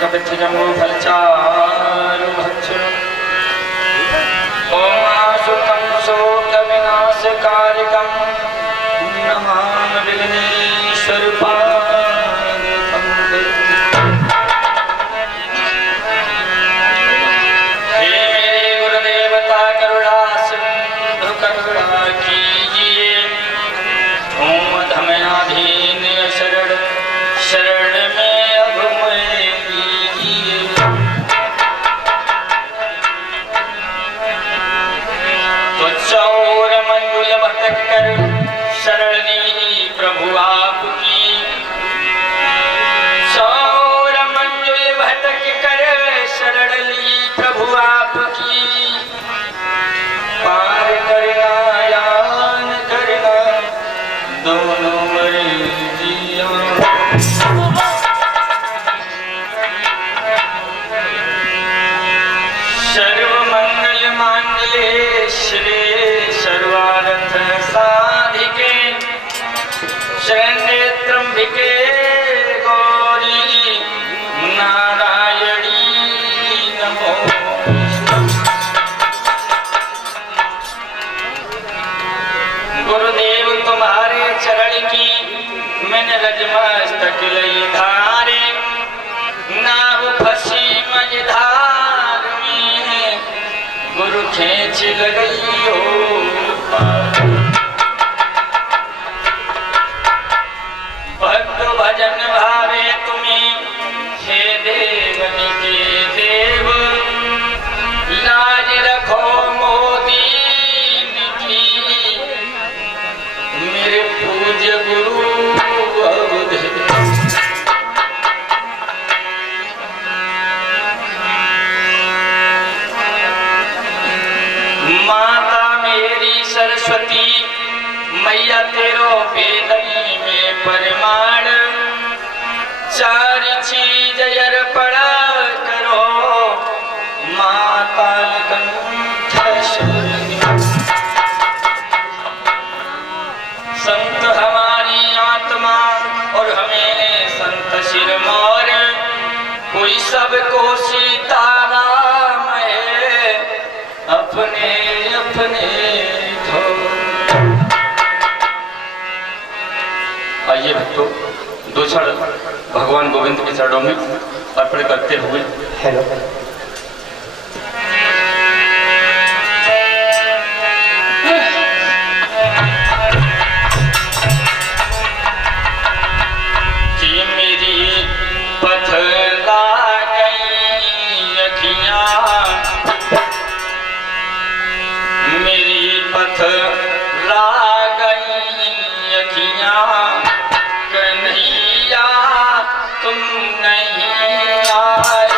कपित्थजम्बो फलचारु भक्षणम् ओमासुतं शोकविनाशकारिकं नमामि विघ्नेश्वरपादं हे मेरे गुरुदेवता करुणा सिंधु करुणा कीजिए ओम धमयाधीन शरण शरण में अब मैं लीजिए तो चौर मंजुल भटक कर शरण ली प्रभु आपकी चौर मंजुल भटक कर शरण ली प्रभु आपकी पार करना यान करना दोनों मर्जियां सर्वमंगल मांगल्ये शिवे सर्वार्थ साधिके शरण्ये त्र्यंबके गौरी नारायणी नमोस्तुते गुरुदेव तुम्हारे चरण की मैंने रजमस्तक लई धारे नाव फंसी मझधार में गुरु खींच लगई हो भक्त भजन भावे तुम्हें हे देवन के देव लाज रखो मोदीन की मेरे पूज्य गुरु अवधेश माता मेरी सरस्वती मैया तेरो वेदनी में परमाण चार चीज अर्पण करो माता कंठ शरणी संत हमारी आत्मा और हमें संत शिरमौर कोई सबको सीताराम है अपने अपने धो। आइए भक्तों दो क्षण भगवान गोविंद के चरणों में अर्पण करते हुए हेलो कि मेरी पथला गई अखियां मेरी पथला गई अखियां कन्हैया तुम नहीं आए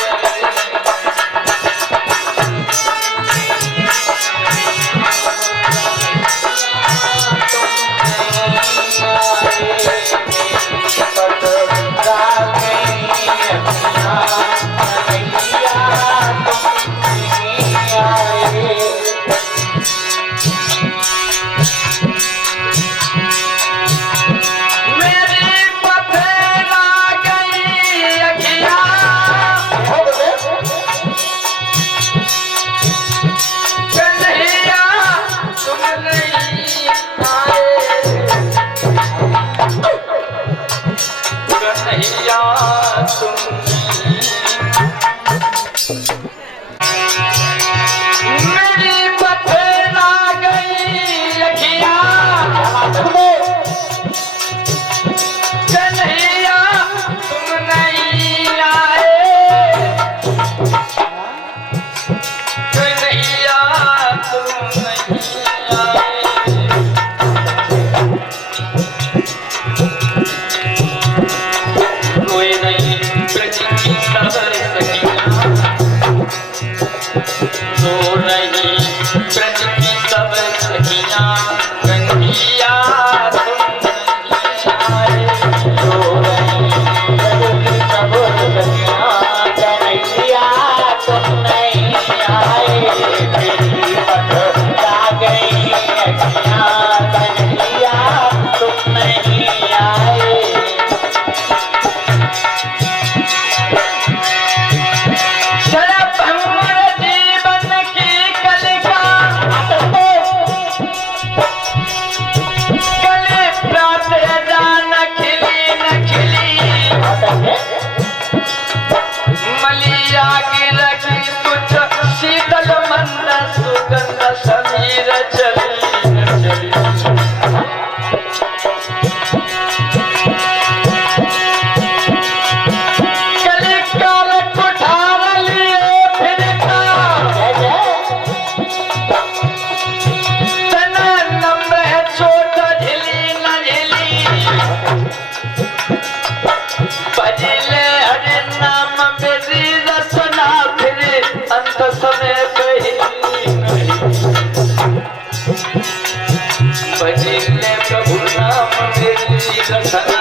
नाम मेरी रचना।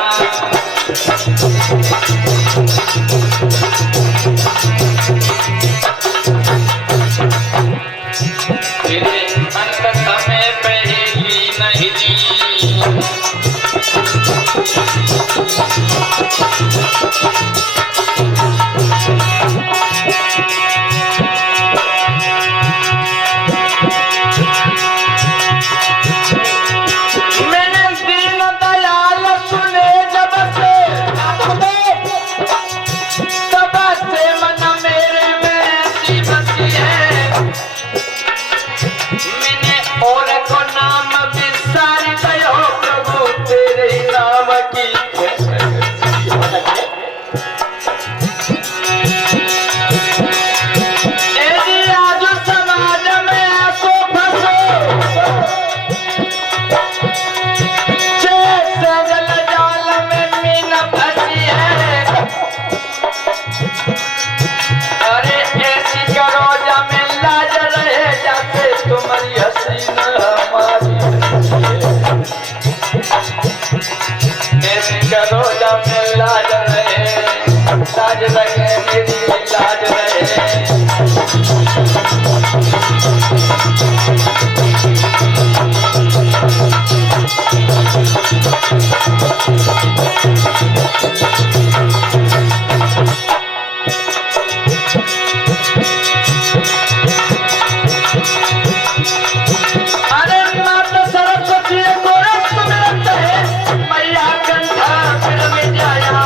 तेरे अंत में पहली नहीं जी। लाज रहे मेरी लाज रहे। अरे माता सरस्वती गोरख मिलत है मैया कंठा फिर में जाया।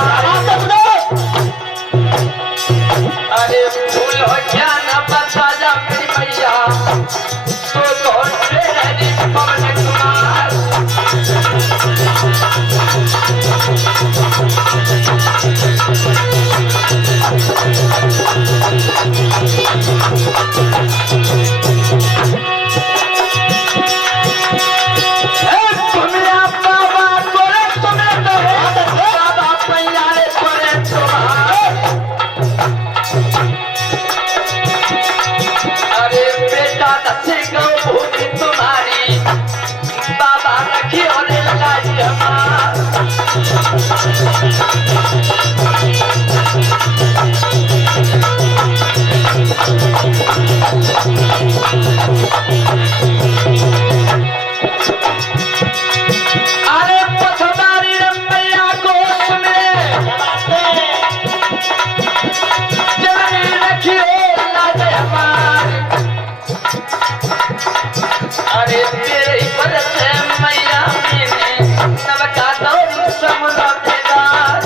अरे फूल हो ज्ञान बता जा मेरी मैया तो घोटे हरी पवन कुमार। अरे तेरे बरस मैया मैंने नवका दौड़ समुद्र बेदार।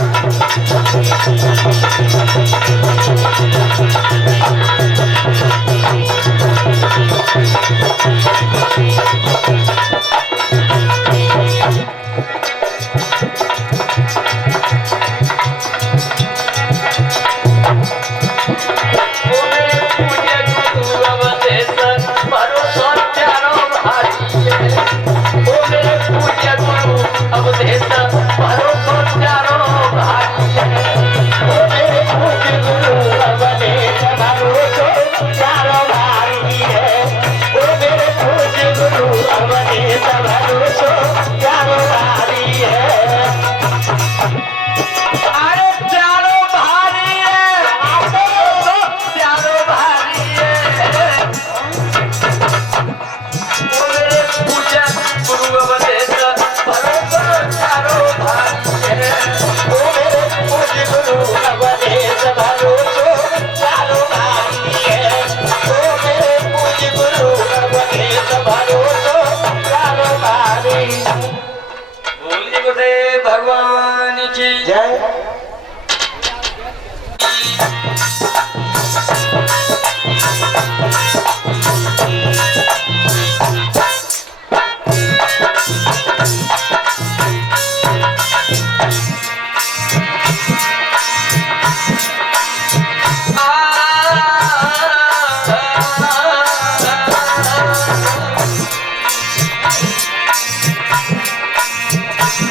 भगवान की जय।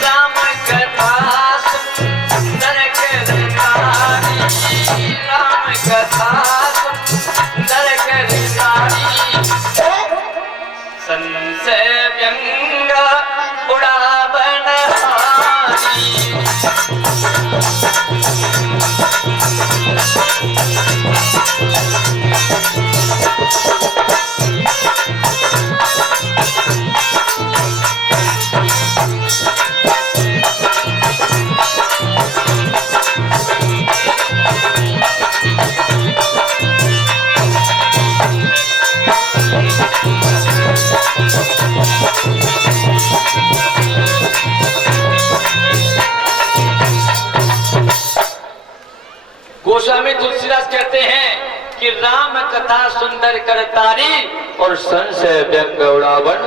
राम कथा गोस्वामी तुलसीदास कहते हैं कि राम कथा सुंदर करतारी और संशय व्यंग उड़ावन।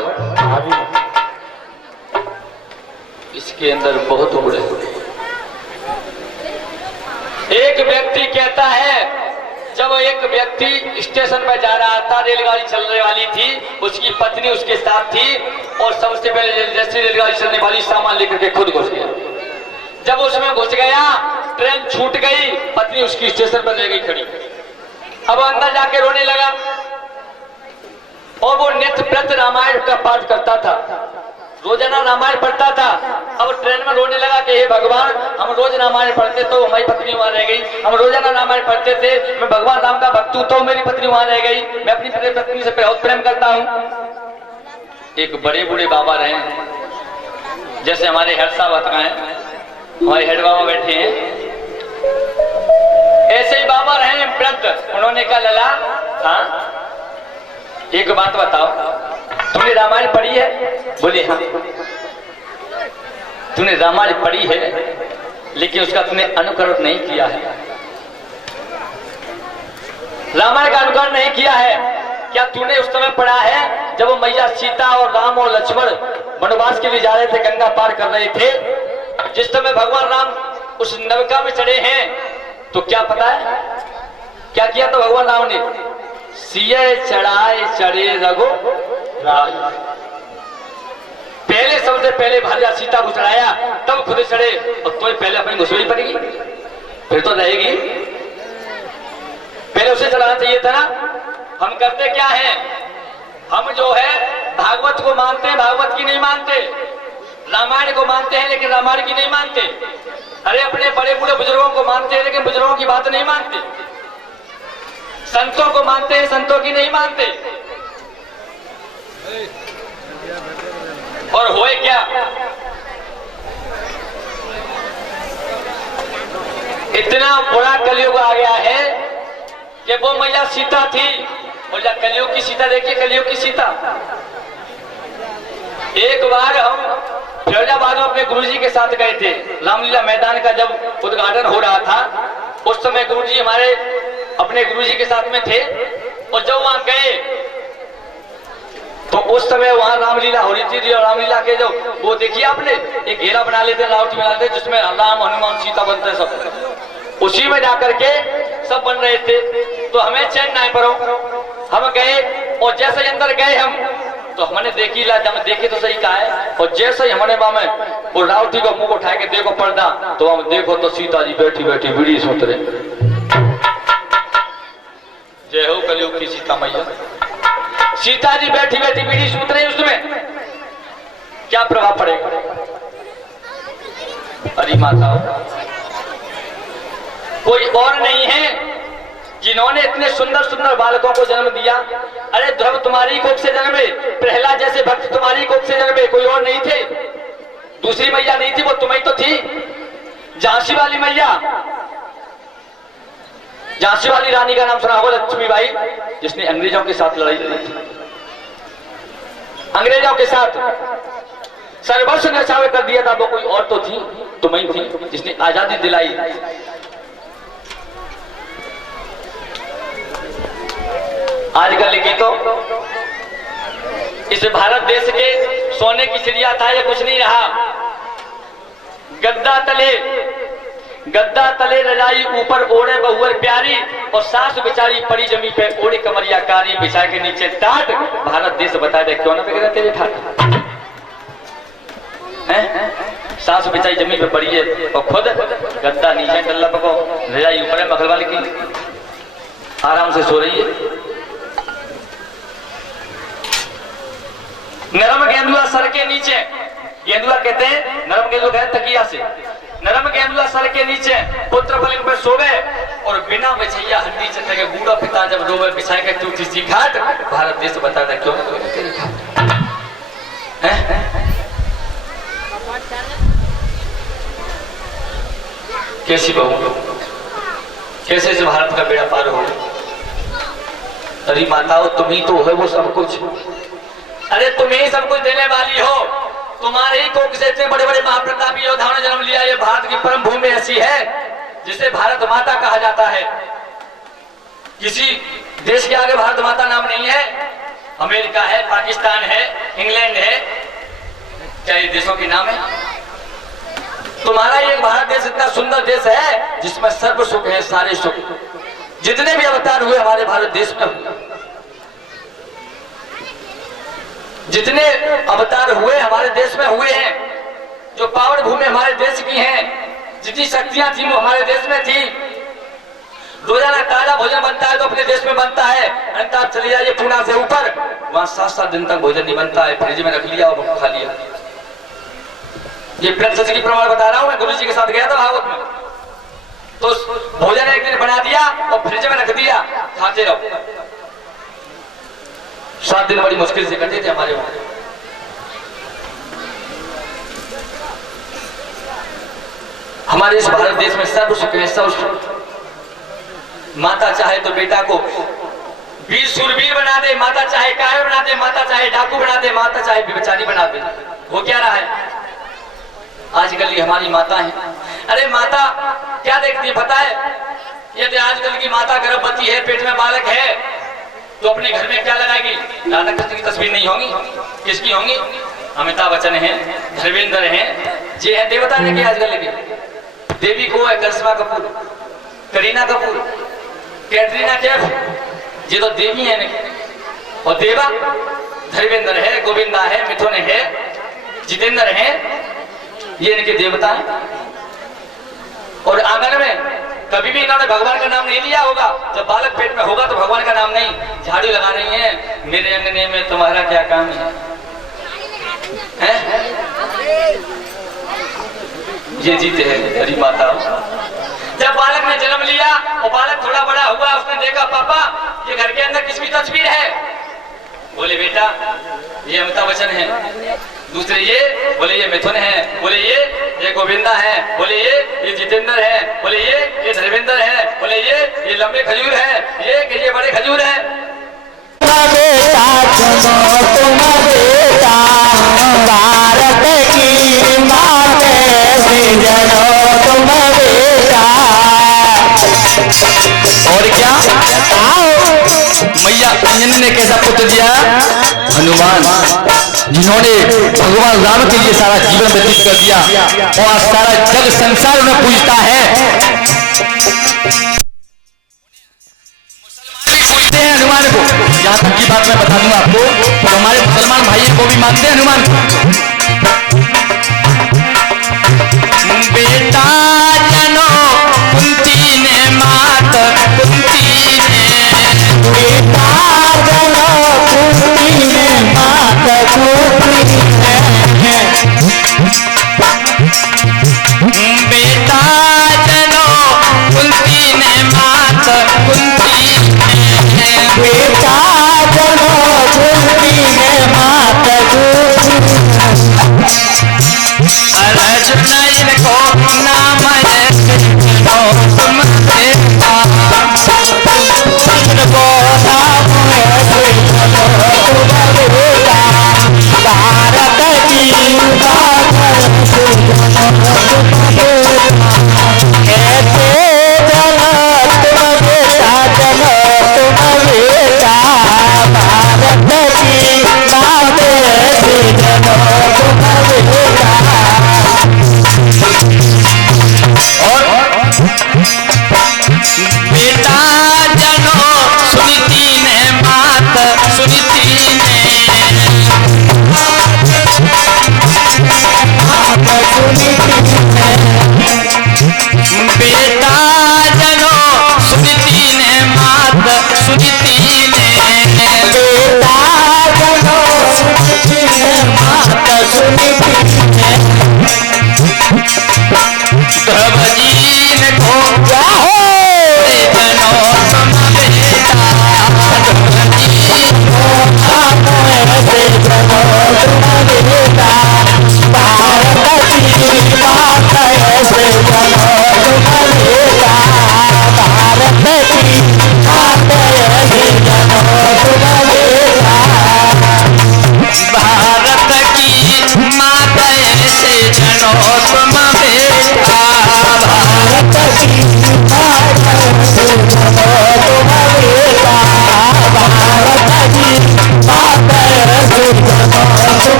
इसके अंदर बहुत बड़े एक व्यक्ति कहता है, जब एक व्यक्ति स्टेशन पर जा रहा था, रेलगाड़ी चलने वाली थी, उसकी पत्नी उसके साथ थी और सबसे पहले जैसे रेलगाड़ी चलने वाली सामान लेकर के खुद घुस गया। जब उसमें घुस गया, ट्रेन छूट गई, पत्नी उसकी स्टेशन पर ले गई खड़ी। अब अंदर जाके रोने लगा और वो नित्य प्रति रामायण का पाठ करता था, रोजाना रामायण पढ़ता था। अब ट्रेन में रोने लगा कि हे भगवान, हम रोज रामायण पढ़ते तो हमारी पत्नी वहां रह गई, हम रोजाना रामायण पढ़ते थे, मैं भगवान राम का भक्त हूं तो मेरी पत्नी वहां रह गई, मैं अपनी पत्नी से बहुत प्रेम करता हूं। एक बड़े बूढ़े बाबा रहे, जैसे हमारे हेड साहब हैं, हमारे हेड बाबा बैठे हैं, ऐसे ही बाबा रहे वृद्ध। उन्होंने कहा, लला हाँ एक बात बताओ, तूने रामायण पढ़ी है? बोले हाँ। तूने रामायण पढ़ी है लेकिन उसका तूने अनुकरण नहीं किया है, रामायण का अनुकरण नहीं किया है। क्या तूने उस समय पढ़ा है जब वो मैया सीता और राम और लक्ष्मण वनवास के लिए जा रहे थे, गंगा पार कर रहे थे, जिस समय भगवान राम उस नौका में चढ़े हैं, तो क्या पता है क्या किया था भगवान राम ने? सिए चढ़ाए चढ़े रघु राज। पहले सबसे पहले भार्या सीता को चढ़ाया, तब खुद चढ़े, और तो पहले अपनी घुसड़ी पड़ेगी, फिर तो रहेगी। पहले उसे चढ़ाना चाहिए था ना। हम करते क्या है, हम जो है भागवत को मानते हैं, भागवत की नहीं मानते, रामायण को मानते हैं लेकिन रामायण की नहीं मानते। अरे अपने बड़े बूढ़े बुजुर्गों को मानते हैं लेकिन बुजुर्गों की बात नहीं मानते, संतों को मानते हैं, संतों की नहीं मानते। और होए क्या, इतना बुरा कलयुग आ गया है कि वो मैया सीता थी, बोला कलयुग की सीता देखिए, कलयुग की सीता। एक बार हम फिरोजाबाद में अपने गुरुजी के साथ गए थे, रामलीला मैदान का जब उद्घाटन हो रहा था, उस समय गुरुजी हमारे अपने गुरुजी के साथ में थे। और जब वहां गए तो उस समय वहां रामलीला हो रही थी, और रामलीला के जो वो देखिए आपने, एक घेरा बना लेते, रावटी बना लेते, जिसमें राम हनुमान सीता बनते सब, उसी में जाकर के सब बन रहे थे। तो हमें चैन नहीं पड़ो, हम गए और जैसे अंदर गए हम, तो हमने देखी ला, जब देखे तो सही कहा है, और जैसे ही हमने में वो रावटी को मुंह उठा के देखो पर्दा, तो हम देखो तो सीता जी बैठी बैठी बीड़ी सूत रहे। जय हो कलयुग की सीता मैया, सीता जी बैठी बैठी बीड़ी सूत रही, उसमें क्या प्रभाव पड़ेगा? अरे माता, कोई और नहीं है जिन्होंने इतने सुंदर सुंदर बालकों को जन्म दिया। अरे ध्रुव तुम्हारी कोख से जन्मे, प्रहलाद जैसे भक्त तुम्हारी कोख से जन्मे, कोई और नहीं थे, दूसरी मैया नहीं थी, वो तुम्हें तो थी। झांसी वाली मैया, झांसी वाली रानी का नाम सुना होगा, लक्ष्मीबाई, जिसने अंग्रेजों के साथ लड़ाई लड़ी थी, अंग्रेजों के साथ सर्वस्व न्यौछावर कर दिया था। वो कोई और तो थी, तुम्हें थी, जिसने आजादी दिलाई। आजकल लिखी तो इस भारत देश के सोने की चिड़िया था, ये कुछ नहीं रहा। गद्दा तले रजाई ऊपर ओढ़े बहुअर प्यारी, और सास बेचारी पड़ी जमी पे ओढ़े कमरिया कारी, बिछा के नीचे टाट। भारत देश बता दे क्यों ना बिगड़ा तेरे ठाट हैं? सास बेचारी जमी पे पड़ी है और खुद गद्दा नीचे टल्ला पको, रजाई ऊपर है, मखल वाली की आराम से सो रही है। नरम गेंदुआ सर के नीचे, गेंदुआ कहते हैं, नरम गेंदुआ कहते हैं तकिया से, नरम गेंदुआ सर के नीचे पुत्र पलंग पर सोवे, और बिना बिछैया हड्डी चटे के बूढ़ा पिता जब रोवे बिछाए के टूटी सी घाट। भारत देश बताता क्यों तेरी घाट है? कैसी बहू, कैसे इस भारत का बेड़ा पार हो? अरे माताओ, तुम ही तो है वो सब कुछ। अरे तुम ही सब कुछ देने वाली हो, तुम्हारे ही कोख से इतने बड़े बड़े महाप्रतापी योद्धाओं ने जन्म लिया। ये भारत की परम भूमि ऐसी है जिसे भारत माता कहा जाता है। किसी देश के आगे भारत माता नाम नहीं है। अमेरिका है, पाकिस्तान है, इंग्लैंड है, क्या ये देशों के नाम है? तुम्हारा ये भारत देश इतना सुंदर देश है जिसमें सर्व सुख है, सारे सुख। जितने भी अवतार हुए हमारे भारत देश में हुए, जितने अवतार हुए हमारे देश में हुए हैं। जो पावन भूमि हमारे देश की हैं, जितनी शक्तियां थी वो हमारे देश में थी। रोजाना ताजा भोजन बनता है तो अपने देश में बनता है। अन्यथा चले जाइए पूना से ऊपर, वहां 7-7 दिन तक भोजन नहीं बनता है, फ्रिज में रख लिया और खा लिया। ये प्रत्यक्ष की प्रमाण बता रहा हूं, मैं गुरु जी के साथ गया था भागवत में। तो भोजन एक दिन बना दिया और फ्रिज में रख दिया, खाते रहो। 7 दिन बड़ी मुश्किल से कटे थे हमारे वहां। हमारे इस भारत देश में सर्व सुख है, सब सुख। माता चाहे तो बेटा को वीर शूरवीर बना दे, माता चाहे कायर बना दे, माता चाहे डाकू बना दे, माता चाहे बेचारी बना दे। वो क्या रहा है आजकल की हमारी माता है। अरे माता क्या देखती है पता है? यदि आजकल की माता गर्भवती है, पेट में बालक है, तो अपने घर में क्या लगाएगी? राधा कृष्ण की तस्वीर नहीं होगी, किसकी होंगी? अमिताभ बच्चन है, धर्मेंद्र है, ये है देवता ने की आजकल के। देवी को है करिश्मा कपूर, करीना कपूर, कैटरीना कैफ, ये तो देवी है नहीं। और देवा धर्मेंद्र है, गोविंदा है, मिथुन है, जितेंद्र है, ये इनके देवता है। और आंगन में कभी भी इन्होंने भगवान का नाम नहीं लिया होगा। जब बालक पेट में होगा तो भगवान का नाम नहीं। झाड़ू लगा रही है, मेरे अंगने में तुम्हारा क्या काम है? ये जीते हैं हरी माता। जब बालक ने जन्म लिया और बालक थोड़ा बड़ा हुआ, उसने देखा पापा ये घर के अंदर किसकी तस्वीर है? बोले बेटा ये अमिताभ बच्चन है। दूसरे ये बोले ये मिथुन है, बोले ये गोविंदा है, बोले ये जितेंद्र है, बोले ये धर्मेंद्र है, बोले ये लंबे खजूर है, ये बड़े खजूर है। बेटा सुनो तुम बेटा, भारत की माते जनो तुम बेटा। और क्या मैया अंजनी ने कैसा पुत्र दिया? हनुमान, जिन्होंने भगवान राम के लिए सारा जीवन व्यतीत कर दिया और आज सारा जग संसार उन्हें पूजता है। हनुमान को यहाँ तक की बात मैं बता दूंगा आपको, तो हमारे मुसलमान भाइयों को भी मानते हैं हनुमान को। बेटा जनो कुंती ने मात कुंती ने, बेटा जनो कुंती ने मात कुंती ने, बेटा जनो कुंती ने मात कुंती ने, बेटा जनो कुंती ने मात कुंती ने। अर्जुन इनको नाम तुम देता, इनको नाम भारत की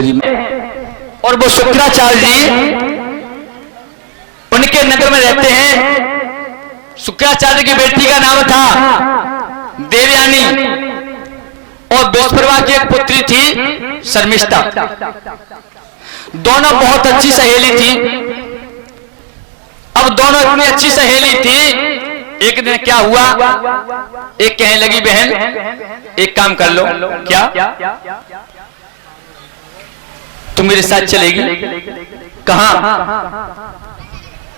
तेरी और वो शुक्राचार्य जी उनके नगर में रहते हैं। शुक्राचार्य की बेटी का नाम था देवयानी और बृहस्पतिवा की एक पुत्री थी शर्मिष्ठा। दोनों बहुत अच्छी सहेली थी। अब दोनों इतनी अच्छी सहेली थी, एक दिन क्या हुआ, एक कहने लगी बहन एक काम कर लो। क्या? तुम मेरे साथ चलेगी? कहां?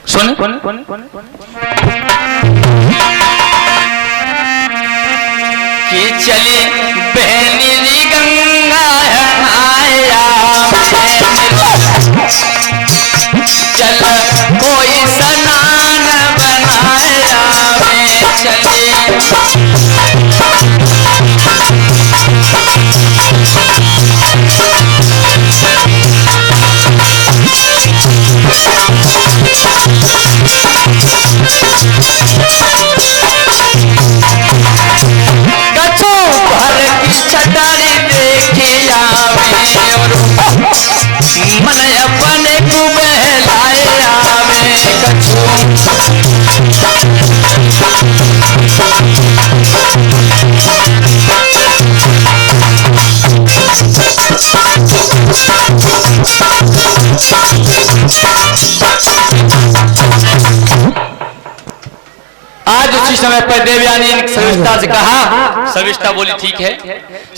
सुन, कि चली बहनी गंगा आया चल कोई स्नान बनाया में चले। कछु भर की छटारी देखी आवे और मन अपने को बहलाए आवे। कछु आज उसी समय पर देवयानी ने शर्मिष्ठा से कहा। शर्मिष्ठा बोली ठीक है।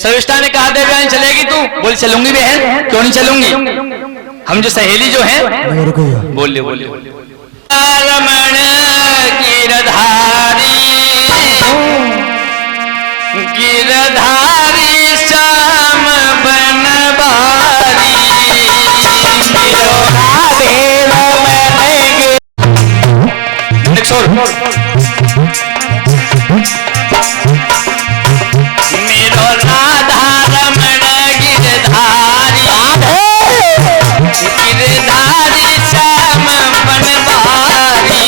शर्मिष्ठा ने कहा देवयानी चलेगी तू? बोली चलूंगी बहन, क्यों नहीं चलूंगी, हम जो सहेली जो हैं। बोले रमण गिरधारी गिरधारी श्याम बनवारी मेरो राधा रमण गिरधारी गिरधारी श्याम बनवारी।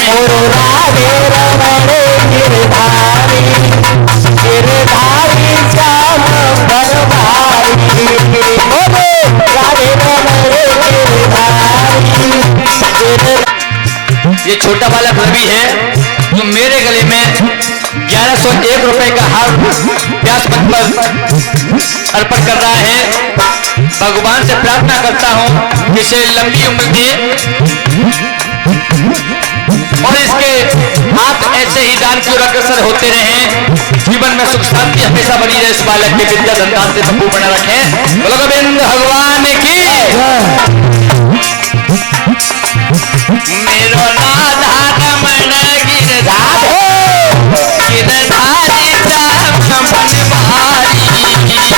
मेरो राधे रमण गिरधारी गिरधारी श्याम बनवारी। राधे रमण गिरधारी। ये छोटा वाला रवि है जो मेरे गले में 1101 रुपए का हार व्यास पथ पर अर्पण कर रहा है। भगवान से प्रार्थना करता हूं कि इसे लंबी उम्र दे और इसके हाथ ऐसे ही दान की ओर अग्रसर होते रहें। जीवन में सुख शांति हमेशा बनी रहे। इस बालक के विद्या संतान से संपूर्ण बना रखें। बोलो गोविंद भगवान की। मेरो राधा रमण गिरधारी गिरधारी श्याम बनवारी।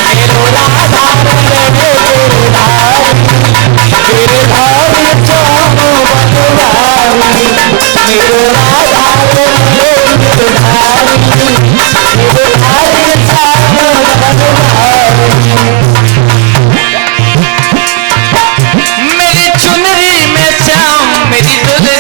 मेरो राधा रमण गिरधारी गिरधारी श्याम बनवारी। मेरो राधा रमण गिरधारी गिरधारी श्याम बनवारी। मेरी चुनरी में श्याम मेरी दुल्हन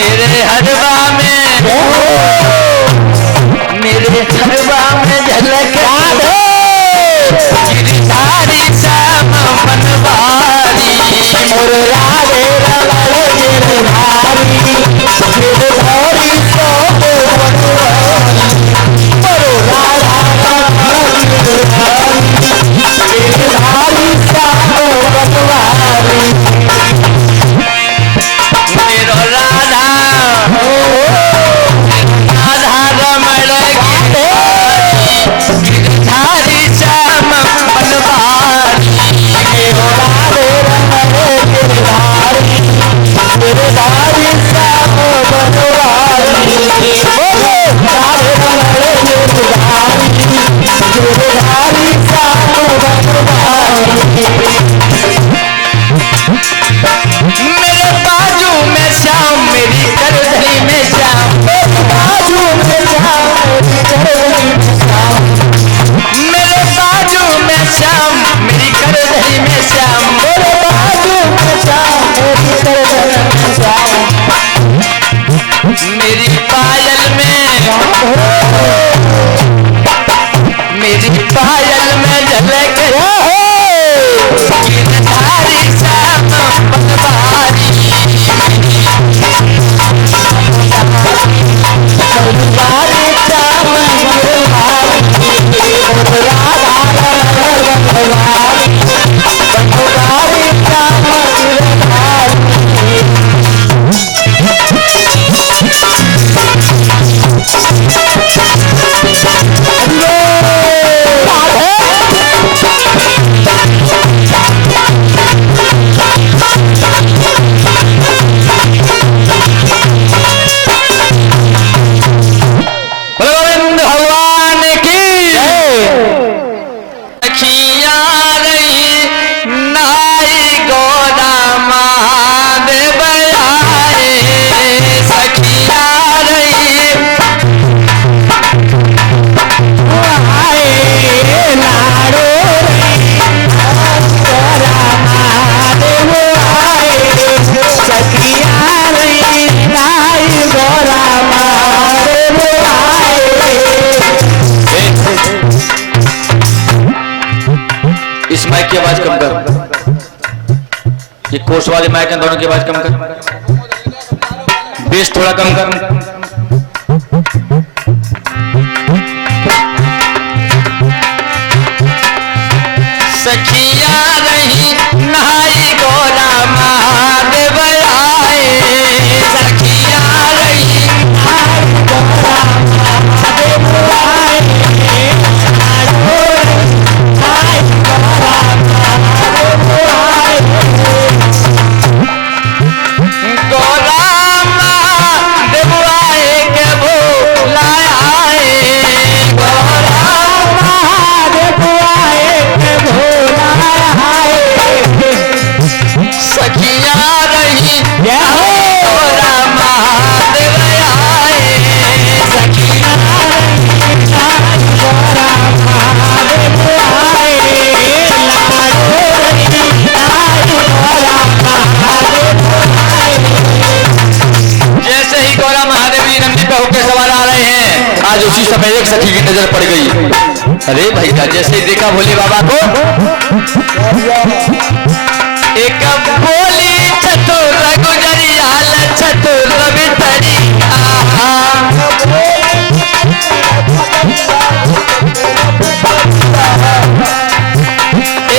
मेरे हरवा में झलक गिरधारी श्याम बनवारी और राधे रमण गिरधारी गिरधारी श्याम बनवारी और राधा रमण गिरधारी गिरधारी श्याम बनवारी मेरो राधा राधा रमण गिरधारी श्याम बनवारी मेरो राधे रमण गिरधारी गिरधारी श्याम बनवारी बोलो राधे रमण गिरधारी गिरधारी श्याम बनवारी मेरे बाजू में श्याम मेरी करधरी में श्याम मेरे बाजू में श्याम मेरे बाजू में श्याम मेरी करधरी में श्याम मेरे बाजू में श्याम मेरी करधरी में श्याम मेरी पायल में झलक गिरधारी श्याम बनवारी बनवारी श्याम बनवारी राधा बनवारी बनवारी श्याम गोविंद भगवान की सखिया रही नाई गोदा महादेव आए सखिया रही नारो गोदा महादेव आए सखिया रही नाई गोदा महादेव इस माइक की आवाज कम कर, ये कोर्स वाले माइक हैं दोनों की आवाज कम कर, बेस थोड़ा कम कर। सखिया रही नहाई गोरा महादेव आए सखिया रही नहाई गोरा महादेव आए आज उसी समय एक सखी की नजर पड़ गई। अरे भाई का जैसे ही देखा भोले बाबा को एक बोली चतुर गुजरिया चतुर बितरिया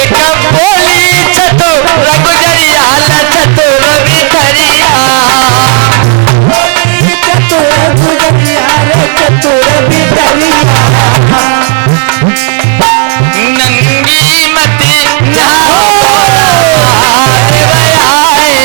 एक बोली चतुर गुजरिया चतुर बितरिया नंगी मती जाओ आए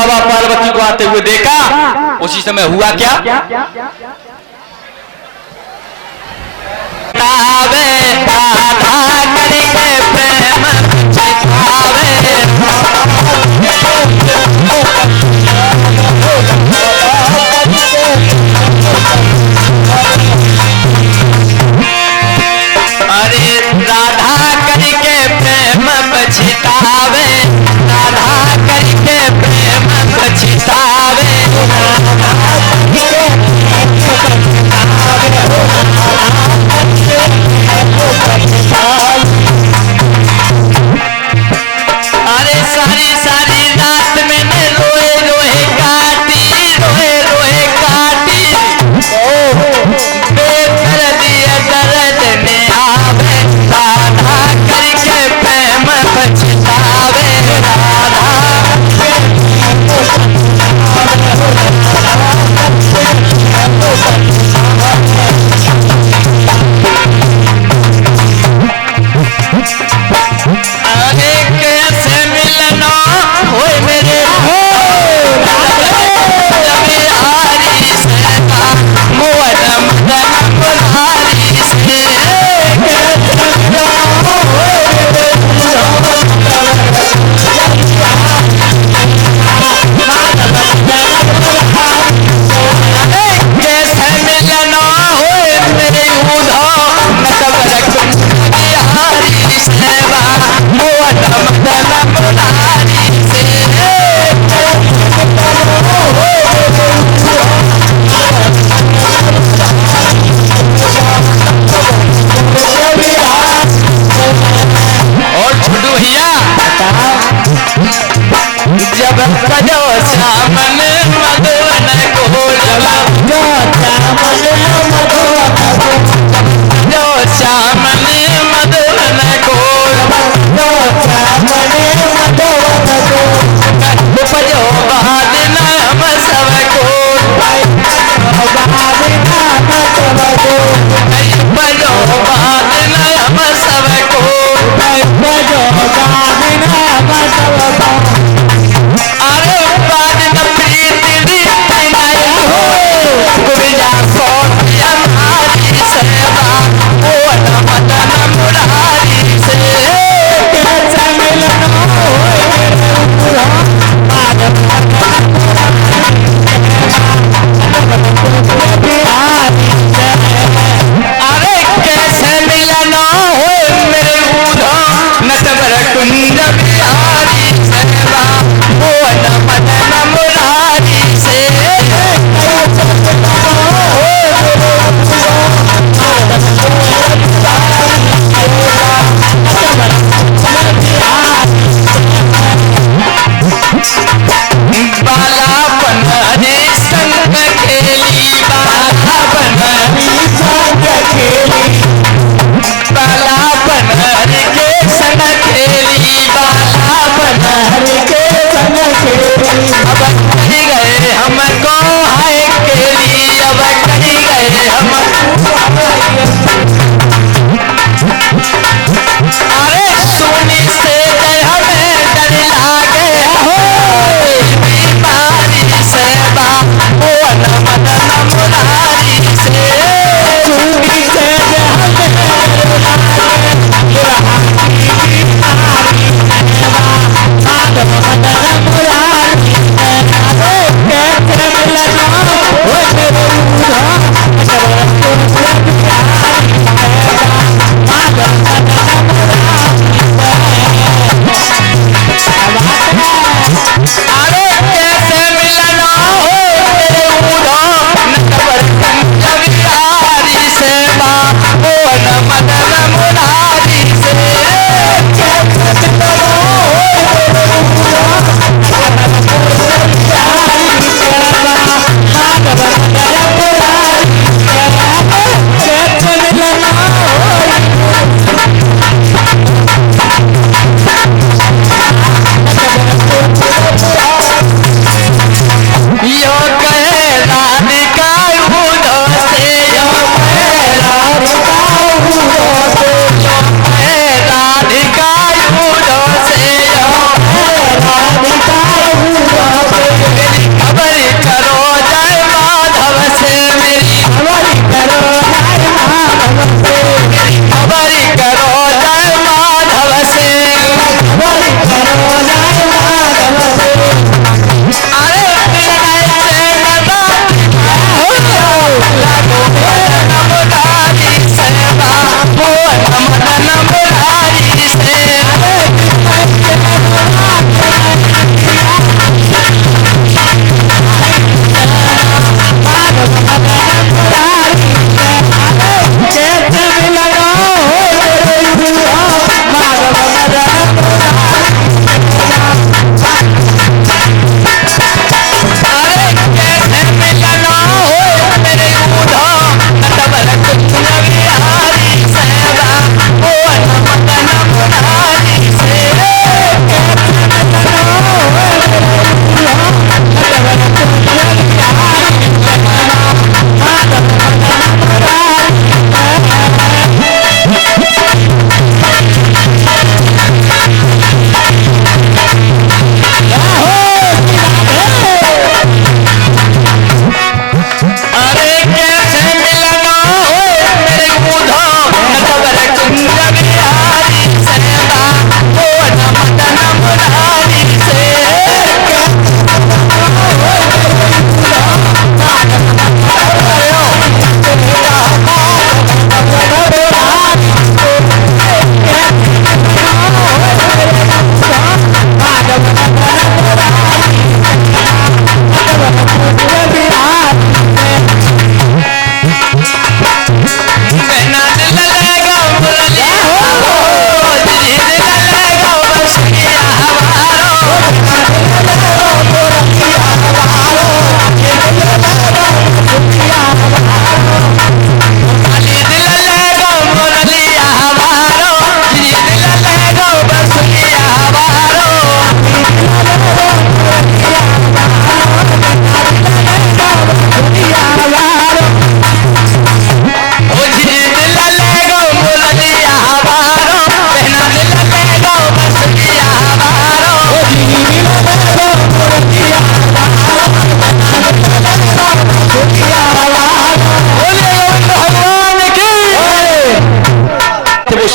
बाबा पार्वती को आते हुए देखा, उसी समय हुआ क्या? तावे राधा करके प्रेम छिपावे, अरे राधा करके प्रेम पछतावे, राधा करके प्रेम पछतावे,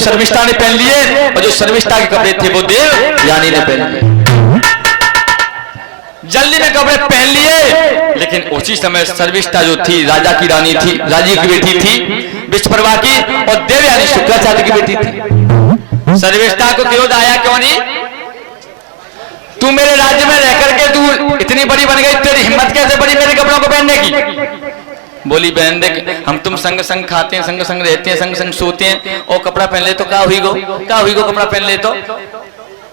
शर्मिष्ठा ने पहन लिए और जो शर्मिष्ठा के कपड़े थे वो देवयानी ने पहन लिए। जल्दी में कपड़े पहन लिए, लेकिन उसी समय शर्मिष्ठा जो थी राजा की रानी थी, राजी की बेटी थी विश्वप्रभा की, और देवयानी शुक्राचार्य की बेटी थी। शर्मिष्ठा को क्रोध आया, क्यों नहीं? तू मेरे राज्य में रह करके तू इतनी बड़ी बन गई, तेरी हिम्मत कैसे बड़ी मेरे कपड़ों को पहनने की? बोली बहन देख, हम तुम संग संग खाते हैं, संग संग रहते हैं, संग संग सोते हैं, और कपड़ा पहन ले तो क्या हुई गो, क्या हुई गो कपड़ा पहन ले तो?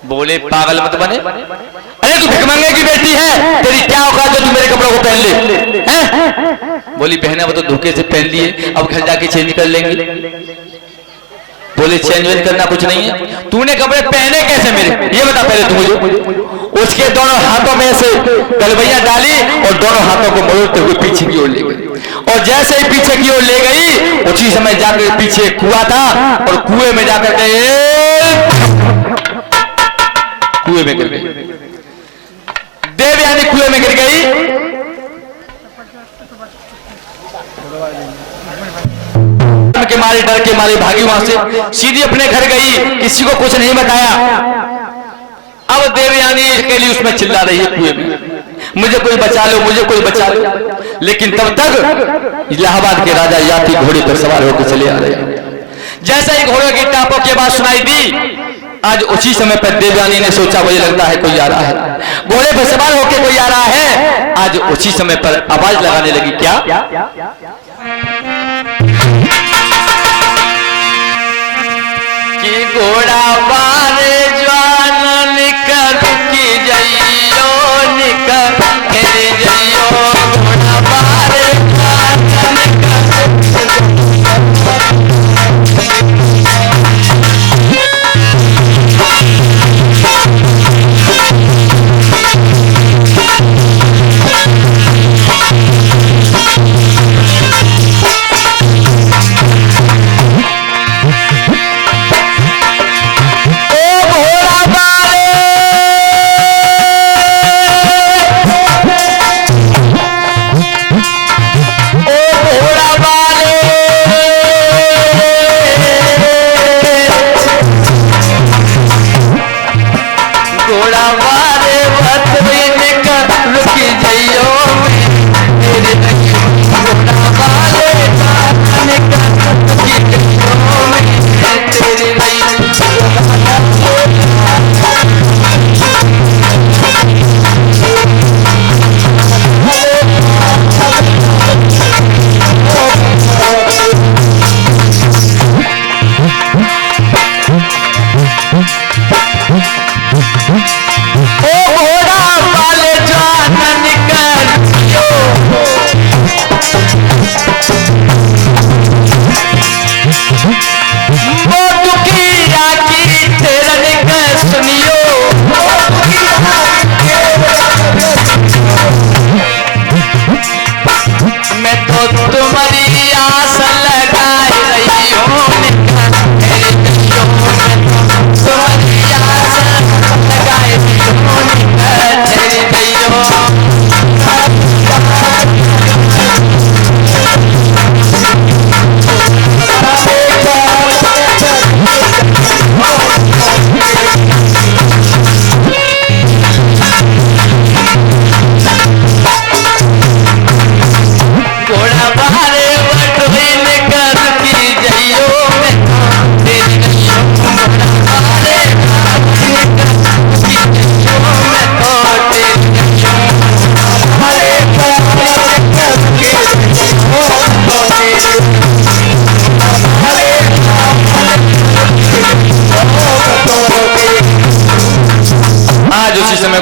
बोले पागल मत बने, अरे तू भिखमंगे की बेटी है, तेरी क्या औकात है तू मेरे कपड़ों को पहन ले हैं? बोली बहना वो तो धोखे से पहन लिए, अब घर जाके चेंज कर लेंगे। बोले चेंज वेंज करना कुछ नहीं है, तूने कपड़े पहने कैसे मेरे, ये बता पहले तू मुझे। उसके दोनों हाथों में से गलबैया डाली और दोनों हाथों को मोड़ते हुए पीछे की ओर ले गई, और जैसे ही पीछे की ओर ले गई उसी समय जाकर पीछे कुआं था, और कुएं में जाकर कुएं में गिर गई। देवयानी कुएं में गिर गई। के मारे डर के मारे भागी वहां से, सीधी अपने घर गई, किसी को कुछ नहीं बताया। अब देवयानी अकेली उसमें चिल्ला रही है कुएं में, मुझे कोई बचा लो, मुझे कोई बचा लो। लेकिन तब तक इलाहाबाद के राजा यात्री घोड़े पर सवार होकर चले आ रहे। जैसे ही घोड़े की टापों की आवाज सुनाई दी, आज उसी समय पर देवयानी ने सोचा मुझे लगता है कोई आ रहा है, घोड़े पर सवार होकर कोई आ रहा है। आज उसी समय पर आवाज लगाने लगी, क्या कि घोड़ा बारे ज्वान निकल की जइयो, निकल जइयो, घोड़ा बारे ज्वान निकल।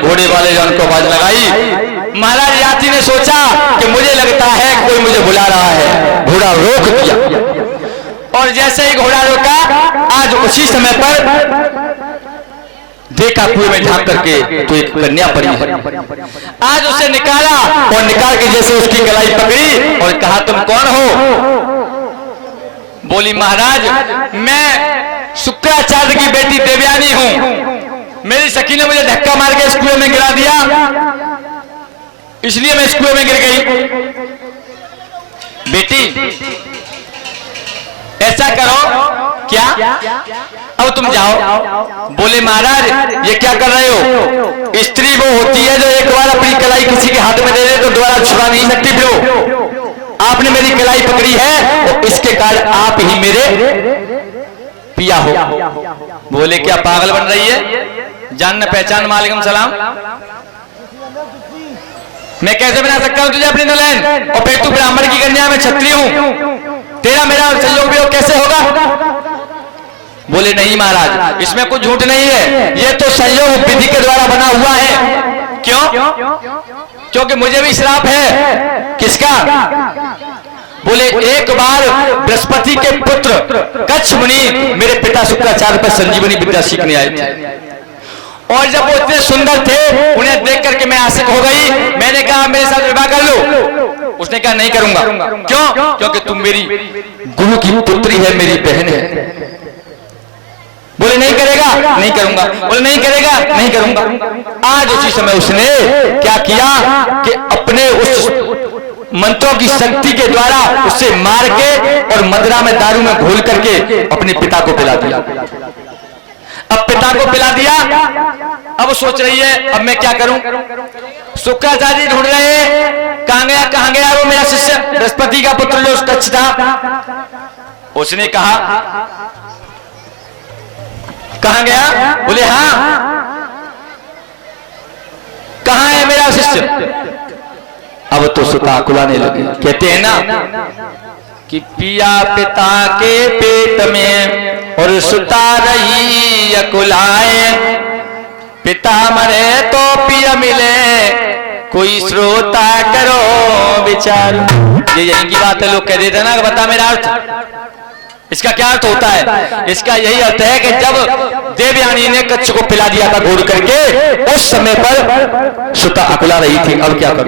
घोड़े वाले ने उनको आवाज लगाई। महाराज यात्री ने सोचा कि मुझे लगता है कोई मुझे बुला रहा है, घोड़ा रोक दिया और जैसे ही घोड़ा रोका आज उसी समय पर देखा कुएं में झांक करके तो एक कन्या पड़ी है। आज उसे निकाला और निकाल के जैसे उसकी गलाई पकड़ी और कहा तुम कौन हो? बोली महाराज मैं शुक्राचार्य की बेटी देवयानी हूं, मेरी सखी ने मुझे धक्का मार के इस कुएं में गिरा दिया, इसलिए मैं इस कुएं में गिर गई। बेटी ऐसा करो क्या? अब तुम जाओ। बोले महाराज ये क्या कर रहे हो? स्त्री वो होती है जो एक बार अपनी कलाई किसी के हाथ में दे दे तो दोबारा छुड़ा नहीं सकती। फिर आपने मेरी कलाई पकड़ी है तो इसके कारण आप ही मेरे पिया हो। बोले क्या पागल बन रही है? जान न पहचान, वालेकुम सलाम। मैं कैसे बना सकता हूं तुझे अपनी दुल्हन? और फिर तू ब्राह्मण की कन्या, मैं क्षत्रिय हूं, तेरा मेरा संयोग वियोग कैसे होगा? बोले नहीं महाराज, इसमें कुछ झूठ नहीं है, ये तो संयोग विधि के द्वारा बना हुआ है। क्यों? क्योंकि मुझे भी श्राप है। किसका? बोले एक बार बृहस्पति के पुत्र कच्छ मुनि मेरे पिता शुक्राचार्य पर संजीवनी विद्या सीखने आए थे, और जब वो इतने सुंदर थे उन्हें देख करके मैं आशिक हो गई। मैंने कहा मेरे साथ विवाह कर लो। उसने कहा नहीं करूंगा। क्यों? क्योंकि तुम मेरी गुरु की पुत्री है, मेरी बहन है। बोले नहीं करेगा? नहीं करूंगा। बोले नहीं करेगा? नहीं करूंगा। आज उसी समय उसने क्या किया कि अपने उस मंत्रों की शक्ति के द्वारा उससे मार के और मदरा में दारू में घोल करके अपने पिता को पिला दिया। अब पिता को पिला दिया, अब सोच रही है अब मैं क्या करूं? शुक्राचार्य ढूंढ रहे हैं, कहां गया वो मेरा शिष्य बृहस्पति का पुत्र जो कच्छ था। उसने कहा कहां गया? बोले हाँ, कहां है मेरा शिष्य? अब तो सुता कुलाने लगे। कहते हैं ना कि पिया पिता के पेट में और सुता रही अकुलाए, पिता मरे तो पिया मिले, कोई श्रोता करो विचार। ये यही की बात है, लोग कह देते हैं ना कि बता मेरा अर्थ। इसका क्या अर्थ होता है? इसका यही अर्थ है कि जब देवयानी ने कच्छ को पिला दिया था घोड़ करके, उस समय पर सुता अकुला रही थी। अब क्या करूं?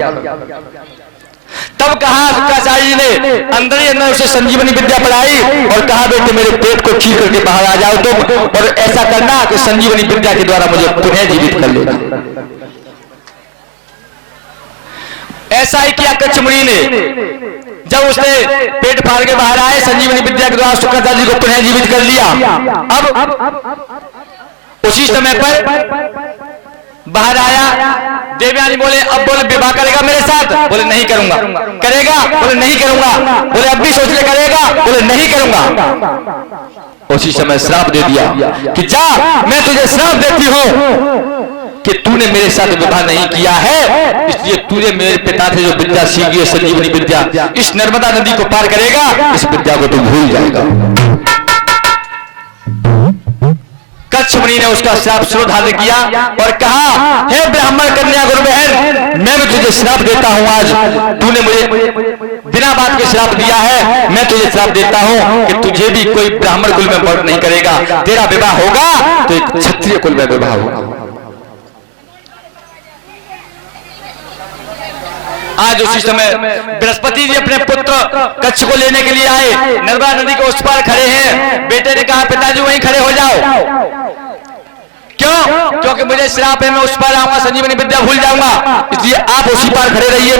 तब कहा शुक्राचार्य जी ने अंदर ही अंदर उसे संजीवनी विद्या पढ़ाई और कहा बेटे मेरे पेट को चीर करके बाहर आ जाओ तुम, और ऐसा करना कि संजीवनी विद्या के द्वारा मुझे पुनः जीवित कर लेना। ऐसा ही किया कच्छ मुनि ने। जब उसने पेट फाड़ के बाहर आए, संजीवनी विद्या के द्वारा शुक्राचार्य जी को पुनः जीवित कर लिया। अब उसी समय पर बाहर आया, देवयानी बोले अब बोले विवाह करेगा मेरे साथ? बोले नहीं करूंगा। करेगा? बोले नहीं करूंगा। बोले अब भी सोच ले करेगा? बोले नहीं करूंगा। उसी समय श्राप दे दिया कि जा मैं तुझे श्राप देती हूं कि तूने मेरे साथ विवाह नहीं किया है, इसलिए तूने मेरे पिता से जो विद्या सीखी है संजीवनी विद्या, इस नर्मदा नदी को पार करेगा, इस विद्या को तू भूल जाएगा। कच्छ मुनि ने उसका श्राप शिरोधार्य किया और कहा हे ब्राह्मण कन्या गुरु बहन, मैं भी तुझे श्राप देता हूं। आज तूने मुझे बिना बात के श्राप दिया है, मैं तुझे श्राप देता हूं कि तुझे भी कोई ब्राह्मण कुल में वर्ण नहीं करेगा। तेरा विवाह होगा तो एक क्षत्रिय कुल में विवाह होगा। आज उसी समय बृहस्पति जी अपने पुत्र कच्छ को लेने के लिए आए, नर्मदा नदी के उस पार खड़े हैं। बेटे ने कहा पिताजी वहीं खड़े हो जाओ। क्यों? क्योंकि मुझे श्राप है, मैं उस पार आऊंगा संजीवनी विद्या भूल जाऊंगा, इसलिए आप उसी पार खड़े रहिए।